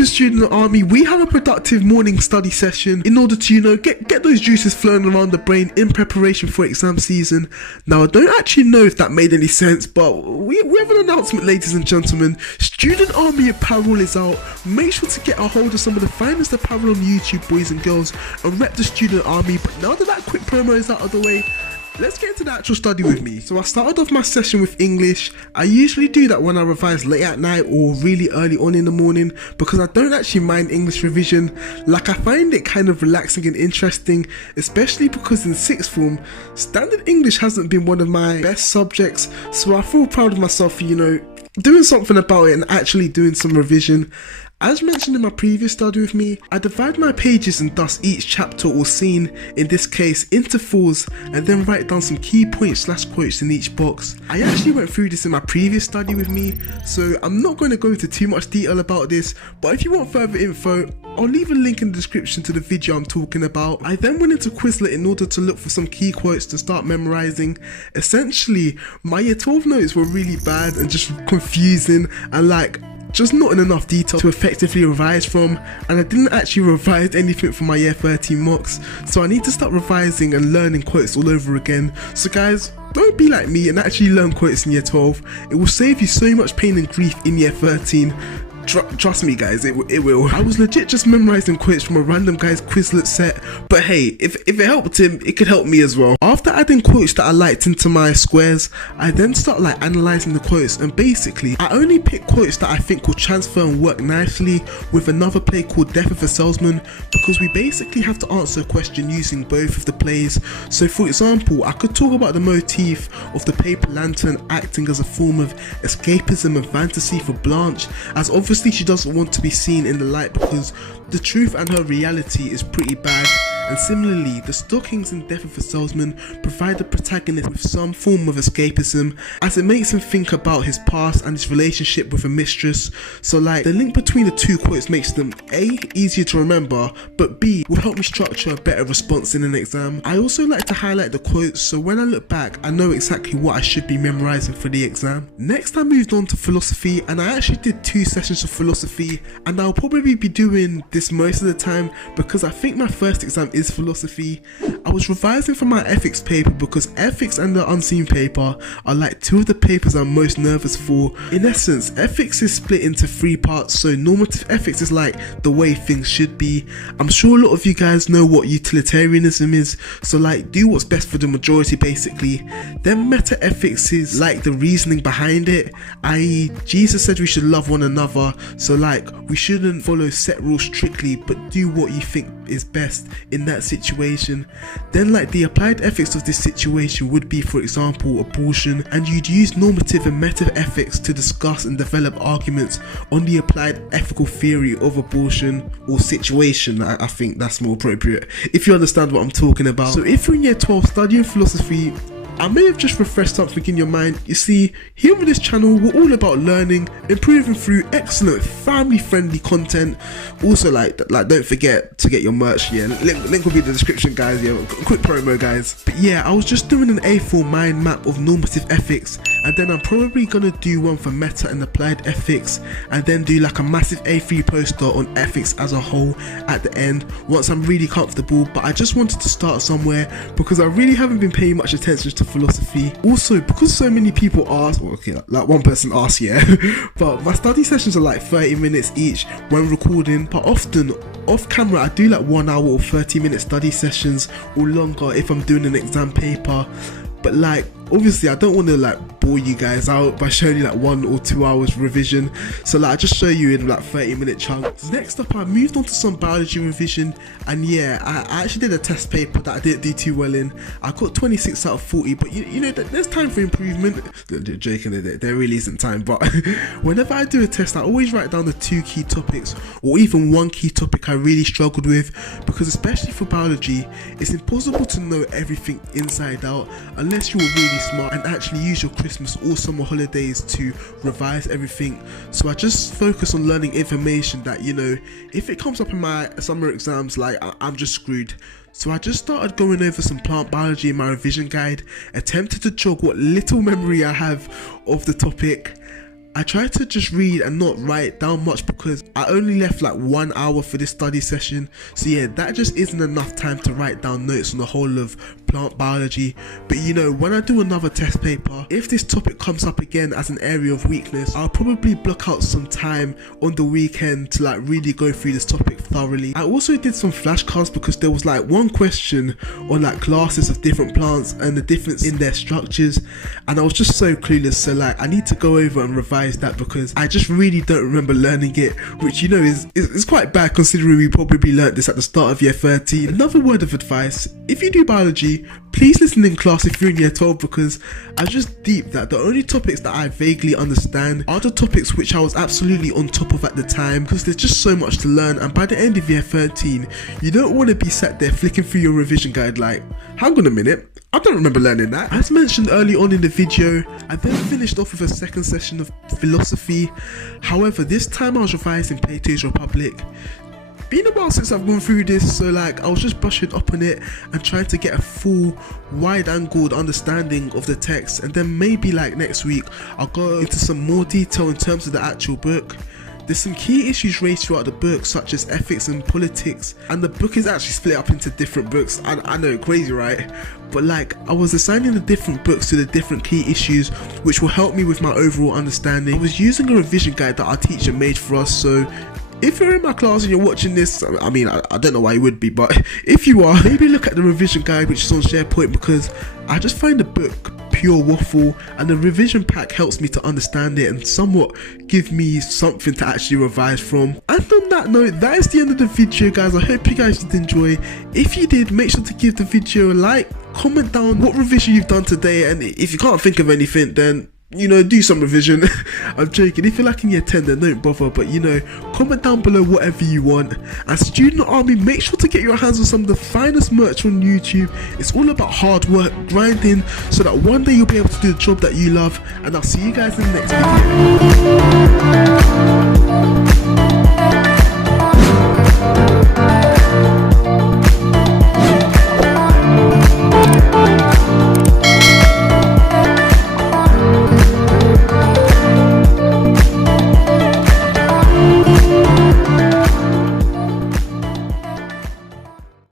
up, student army? We have a productive morning study session in order to, get those juices flowing around the brain in preparation for exam season. Now, I don't actually know if that made any sense, but we have an announcement, ladies and gentlemen. Student army apparel is out. Make sure to get a hold of some of the finest apparel on YouTube, boys and girls, and rep the student army. But now that quick promo is out of the way, let's get into the actual study with me. So I started off my session with English. I usually do that when I revise late at night or really early on in the morning because I don't actually mind English revision. Like, I find it kind of relaxing and interesting, especially because in sixth form, standard English hasn't been one of my best subjects. So I feel proud of myself for, doing something about it and actually doing some revision. As mentioned in my previous study with me, I divide my pages and thus each chapter or scene, in this case, into fours, and then write down some key points/quotes in each box. I actually went through this in my previous study with me, so I'm not going to go into too much detail about this, but if you want further info, I'll leave a link in the description to the video I'm talking about. I then went into Quizlet in order to look for some key quotes to start memorizing. Essentially, my year 12 notes were really bad and just confusing and just not in enough detail to effectively revise from, and I didn't actually revise anything for my year 13 mocks, so I need to start revising and learning quotes all over again. So guys, don't be like me and actually learn quotes in year 12. It will save you so much pain and grief in year 13. Trust me guys, it will. I was legit just memorizing quotes from a random guy's Quizlet set, but hey, if it helped him, it could help me as well. After adding quotes that I liked into my squares, I then start analyzing the quotes, and basically I only pick quotes that I think will transfer and work nicely with another play called Death of a Salesman, because we basically have to answer a question using both of the plays. So for example, I could talk about the motif of the paper lantern acting as a form of escapism and fantasy for Blanche, as obviously she doesn't want to be seen in the light because the truth and her reality is pretty bad. And similarly, the stockings in Death of a Salesman provide the protagonist with some form of escapism, as it makes him think about his past and his relationship with a mistress. So the link between the two quotes makes them A, easier to remember, but B, will help me structure a better response in an exam. I also like to highlight the quotes, so when I look back, I know exactly what I should be memorizing for the exam. Next, I moved on to philosophy, and I actually did 2 sessions of philosophy, and I'll probably be doing this most of the time because I think my first exam is philosophy. I was revising for my ethics paper because ethics and the unseen paper are 2 of the papers I'm most nervous for. In essence, ethics is split into 3 parts, so normative ethics is the way things should be. I'm sure a lot of you guys know what utilitarianism is, so do what's best for the majority basically. Then meta ethics is the reasoning behind it, i.e. Jesus said we should love one another, so we shouldn't follow set rules strictly but do what you think is best in that situation. Then the applied ethics of this situation would be, for example, abortion, and you'd use normative and meta ethics to discuss and develop arguments on the applied ethical theory of abortion or situation. I think that's more appropriate if you understand what I'm talking about. So if you're in year 12 studying philosophy, I may have just refreshed something in your mind. You see, here on this channel, we're all about learning, improving through excellent family-friendly content. Also, don't forget to get your merch. Yeah, link will be in the description, guys. Yeah, quick promo, guys. But yeah, I was just doing an A4 mind map of normative ethics, and then I'm probably gonna do one for meta and applied ethics, and then do a massive A3 poster on ethics as a whole at the end once I'm really comfortable. But I just wanted to start somewhere because I really haven't been paying much attention to philosophy. Also, because so many people ask, one person asked, yeah, but my study sessions are 30 minutes each when recording, but often off camera I do 1 hour or 30-minute study sessions or longer if I'm doing an exam paper. But obviously I don't want to bore you guys out by showing you 1 or 2 hours revision, so I just show you in 30-minute chunks. Next up, I moved on to some biology revision, and yeah, I actually did a test paper that I didn't do too well in. I got 26 out of 40, but there's time for improvement. Joking, there really isn't time, but whenever I do a test, I always write down the 2 key topics or even 1 key topic I really struggled with, because especially for biology, it's impossible to know everything inside out unless you're really smart and actually use your Christmas or summer holidays to revise everything. So I just focus on learning information that, if it comes up in my summer exams, I'm just screwed. So I just started going over some plant biology in my revision guide, attempted to jog what little memory I have of the topic. I tried to just read and not write down much because I only left like 1 hour for this study session. So yeah, that just isn't enough time to write down notes on the whole of plant biology. But you know, when I do another test paper, if this topic comes up again as an area of weakness, I'll probably block out some time on the weekend to like really go through this topic thoroughly. I also did some flashcards because there was like one question on like classes of different plants and the difference in their structures, and I was just so clueless. So like I need to go over and revise that because I just really don't remember learning it, which you know is quite bad considering we probably learnt this at the start of year 13. Another word of advice: if you do biology, please listen in class if you're in year 12, because I just deep that the only topics that I vaguely understand are the topics which I was absolutely on top of at the time, because there's just so much to learn. And by the end of year 13, you don't want to be sat there flicking through your revision guide like, hang on a minute, I don't remember learning that. As mentioned early on in the video, I then finished off with a second session of philosophy. However, this time I was revising Plato's Republic. Been a while since I've gone through this, so like I was just brushing up on it and trying to get a full wide-angled understanding of the text, and then maybe like next week I'll go into some more detail in terms of the actual book. There's some key issues raised throughout the book, such as ethics and politics, and the book is actually split up into different books. I know, crazy, right? But like, I was assigning the different books to the different key issues, which will help me with my overall understanding. I was using a revision guide that our teacher made for us, so if you're in my class and you're watching this, I mean, I don't know why you would be, but if you are, maybe look at the revision guide which is on SharePoint, because I just find the book pure waffle and the revision pack helps me to understand it and somewhat give me something to actually revise from. And on that note, that is the end of the video, guys. I hope you guys did enjoy. If you did, make sure to give the video a like, comment down what revision you've done today, and if you can't think of anything, then you know, do some revision. I'm joking. If you're like in year 10, then don't bother, but you know, comment down below whatever you want. And Student Army, make sure to get your hands on some of the finest merch on YouTube. It's all about hard work, grinding, so that one day you'll be able to do the job that you love. And I'll see you guys in the next video.